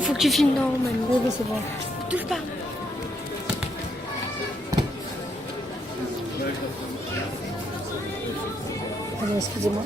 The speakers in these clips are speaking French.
Faut que tu filmes dans Manu. Oui, c'est bon. Touche pas. Pardon, excusez-moi.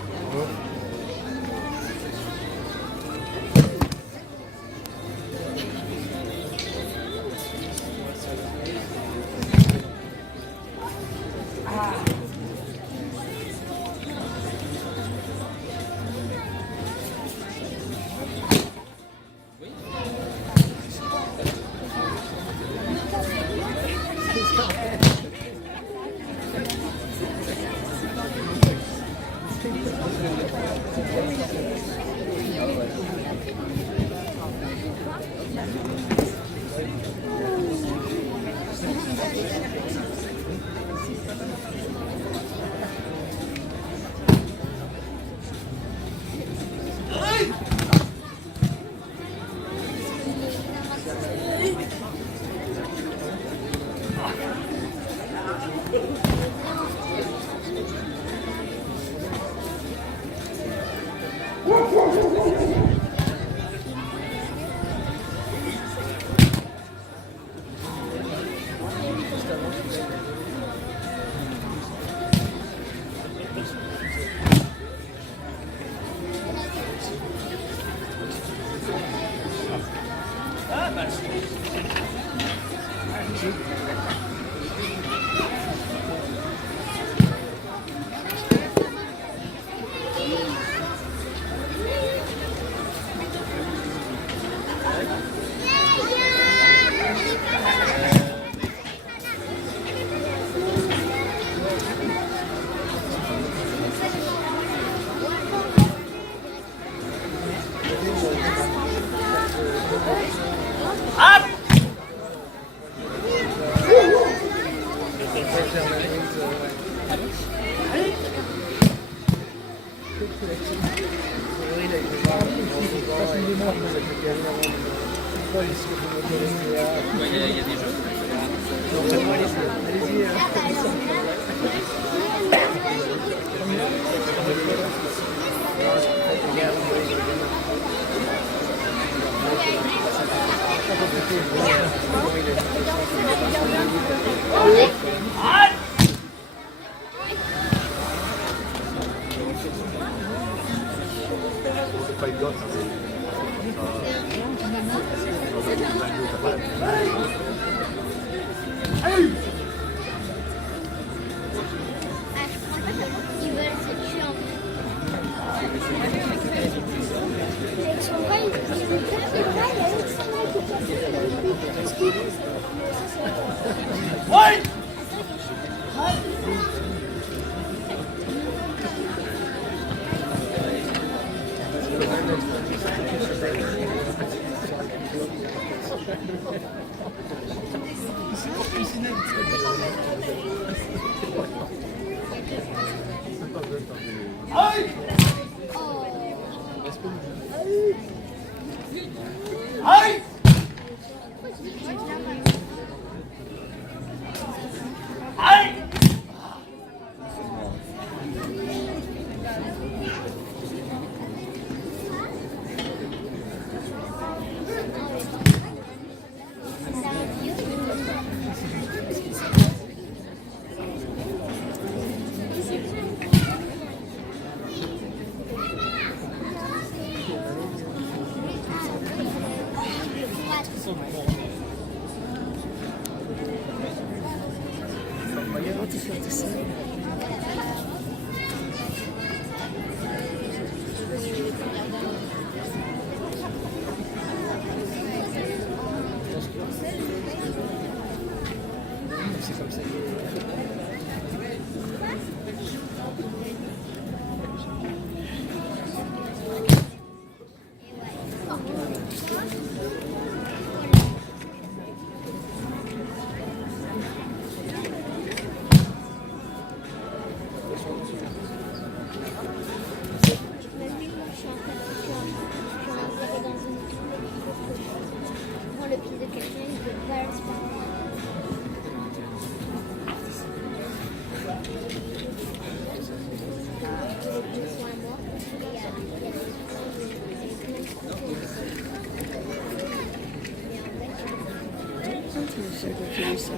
C'est ça que tu veux ça.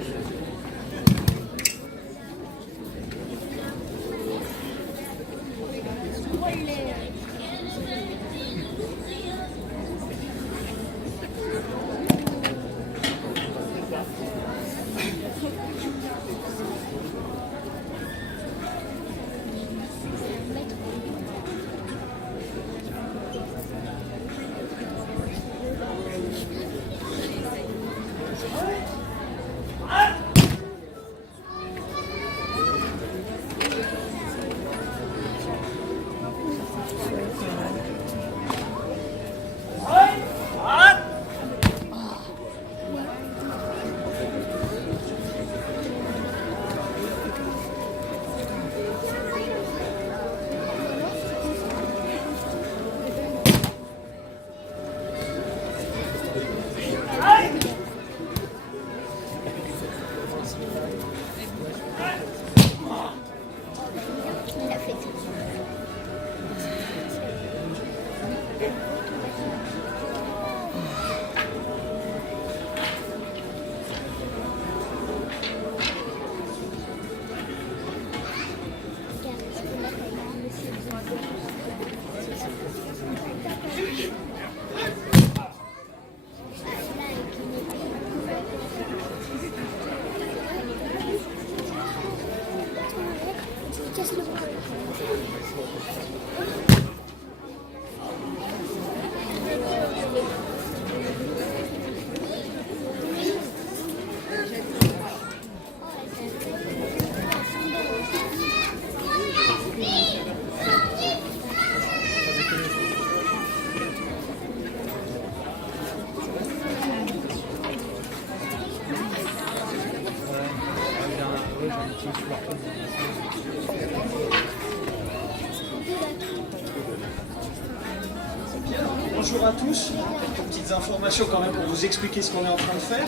Bonjour à tous, quelques petites informations quand même pour vous expliquer ce qu'on est en train de faire.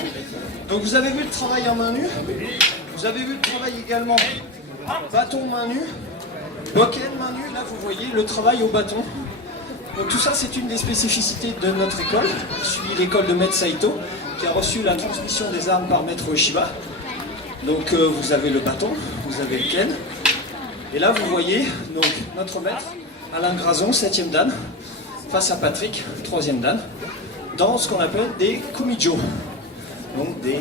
Donc vous avez vu le travail en main nue, vous avez vu le travail également bâton main nue, bokken main nue, là vous voyez le travail au bâton. Donc tout ça c'est une des spécificités de notre école. Je suis l'école de Maître Saito qui a reçu la transmission des armes par Maître Oshiba. Donc vous avez le bâton, vous avez le ken. Et là vous voyez donc notre maître Alain Grazon, 7e dan, face à Patrick, 3e dan, dans ce qu'on appelle des kumijo. Donc des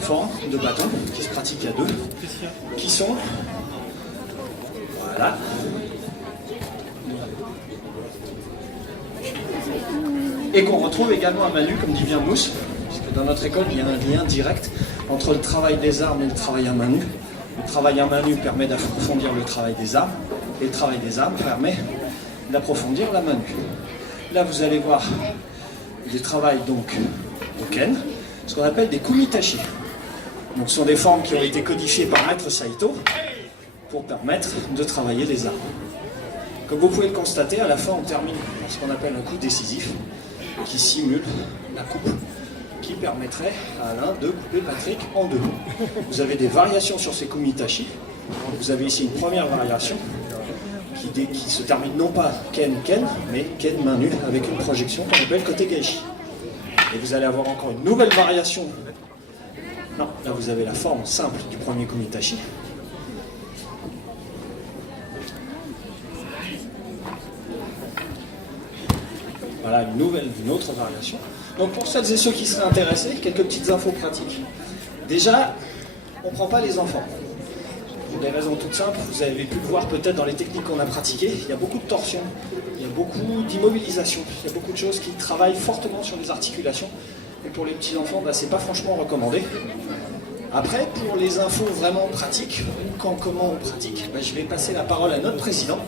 formes de bâton qui se pratiquent à deux, qui sont, voilà, et qu'on retrouve également à main nue, comme dit bien Mousse, puisque dans notre école il y a un lien direct entre le travail des armes et le travail à main nue. Le travail à main nue permet d'approfondir le travail des armes, et le travail des armes permet d'approfondir la main nue. Là vous allez voir des travails donc au ken, ce qu'on appelle des kumitashi. Donc ce sont des formes qui ont été codifiées par Maître Saito pour permettre de travailler les armes. Comme vous pouvez le constater, à la fin on termine par ce qu'on appelle un coup décisif qui simule la coupe qui permettrait à Alain de couper Patrick en deux. Vous avez des variations sur ces kumitashi. Vous avez ici une première variation qui se termine non pas ken-ken, mais ken main nue avec une projection qu'on appelle côté gaishi. Et vous allez avoir encore une nouvelle variation. Non, là vous avez la forme simple du premier kumitashi. Voilà une autre variation. Donc pour celles et ceux qui seraient intéressés, quelques petites infos pratiques. Déjà, on ne prend pas les enfants. Pour des raisons toutes simples, vous avez pu le voir peut-être dans les techniques qu'on a pratiquées, il y a beaucoup de torsion, il y a beaucoup d'immobilisation, il y a beaucoup de choses qui travaillent fortement sur les articulations. Et pour les petits enfants, c'est pas franchement recommandé. Après, pour les infos vraiment pratiques, comment on pratique, je vais passer la parole à notre président,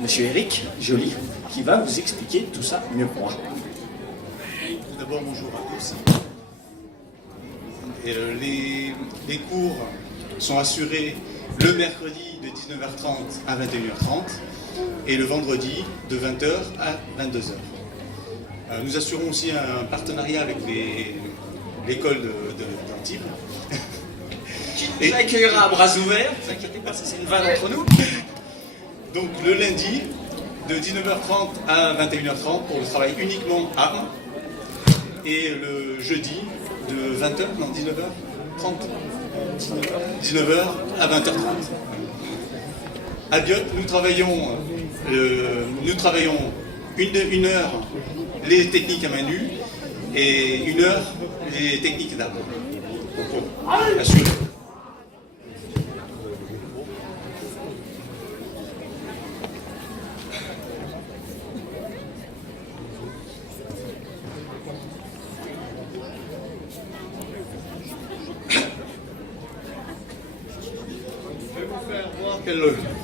Monsieur Eric Joly, qui va vous expliquer tout ça mieux que moi. Tout d'abord, bonjour à tous. Et, les cours sont assurés le mercredi de 19h30 à 21h30 et le vendredi de 20h à 22h. Nous assurons aussi un partenariat avec l'école d'Antibes. Qui nous accueillera à bras ouverts, ne vous inquiétez pas, c'est une vanne entre nous. Donc le lundi de 19h30 à 21h30 pour le travail uniquement armes et le jeudi de 20h, non 19h30 19h à 20h30. À Biot, nous travaillons une heure les techniques à main nue et une heure les techniques d'armes. Assurez.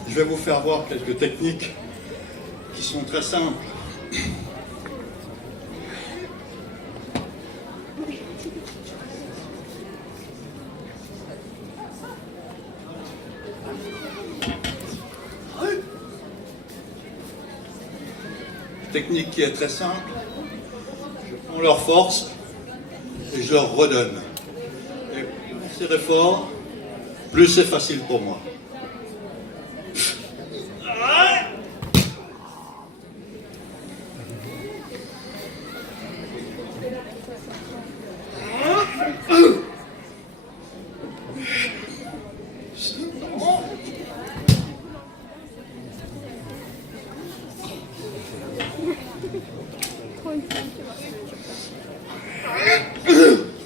Je vais vous faire voir quelques techniques qui sont très simples. Technique qui est très simple. Je prends leur force et je leur redonne. Et plus c'est très fort, plus c'est facile pour moi.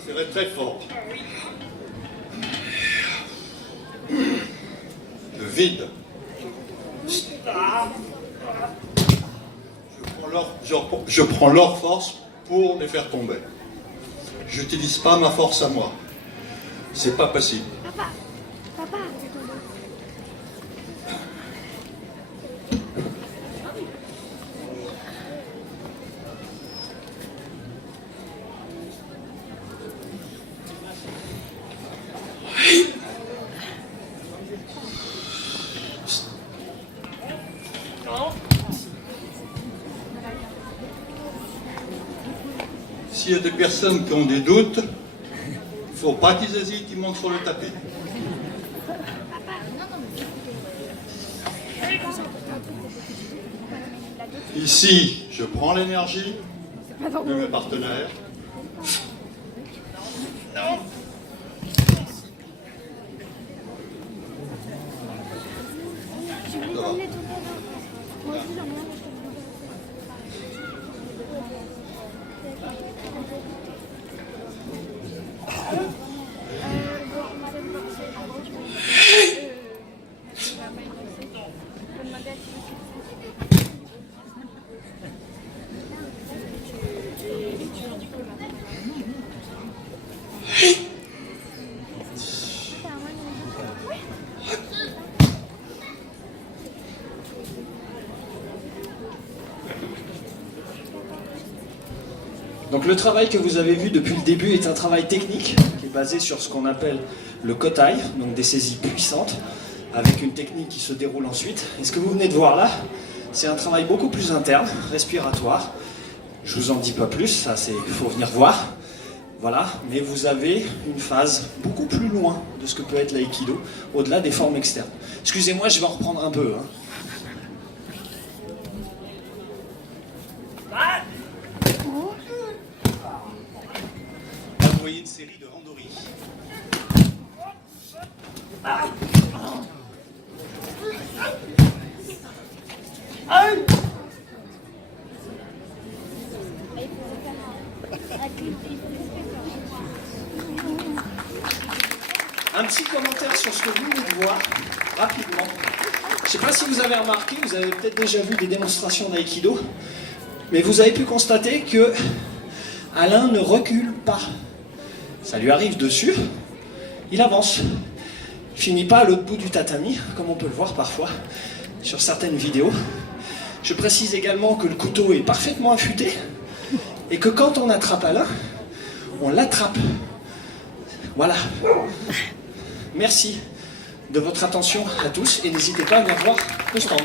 C'est très fort. Le vide. Je prends leur force pour les faire tomber. Je n'utilise pas ma force à moi. C'est pas possible. Papa, papa. S'il y a des personnes qui ont des doutes, il ne faut pas qu'ils hésitent, ils montent sur le tapis. Ici, je prends l'énergie de mes partenaires. Ça va. Donc le travail que vous avez vu depuis le début est un travail technique qui est basé sur ce qu'on appelle le kotai, donc des saisies puissantes, avec une technique qui se déroule ensuite. Et ce que vous venez de voir là, c'est un travail beaucoup plus interne, respiratoire. Je vous en dis pas plus, ça c'est, il faut venir voir. Voilà, mais vous avez une phase beaucoup plus loin de ce que peut être l'aïkido, au-delà des formes externes. Excusez-moi, je vais en reprendre un peu. Vous voyez une série de randori. Un petit commentaire sur ce que vous venez de voir, rapidement. Je ne sais pas si vous avez remarqué, vous avez peut-être déjà vu des démonstrations d'aïkido, mais vous avez pu constater que Alain ne recule pas. Ça lui arrive dessus, il avance. Il finit pas à l'autre bout du tatami, comme on peut le voir parfois sur certaines vidéos. Je précise également que le couteau est parfaitement affûté et que quand on attrape Alain, on l'attrape. Voilà. Merci de votre attention à tous et n'hésitez pas à venir voir le stand.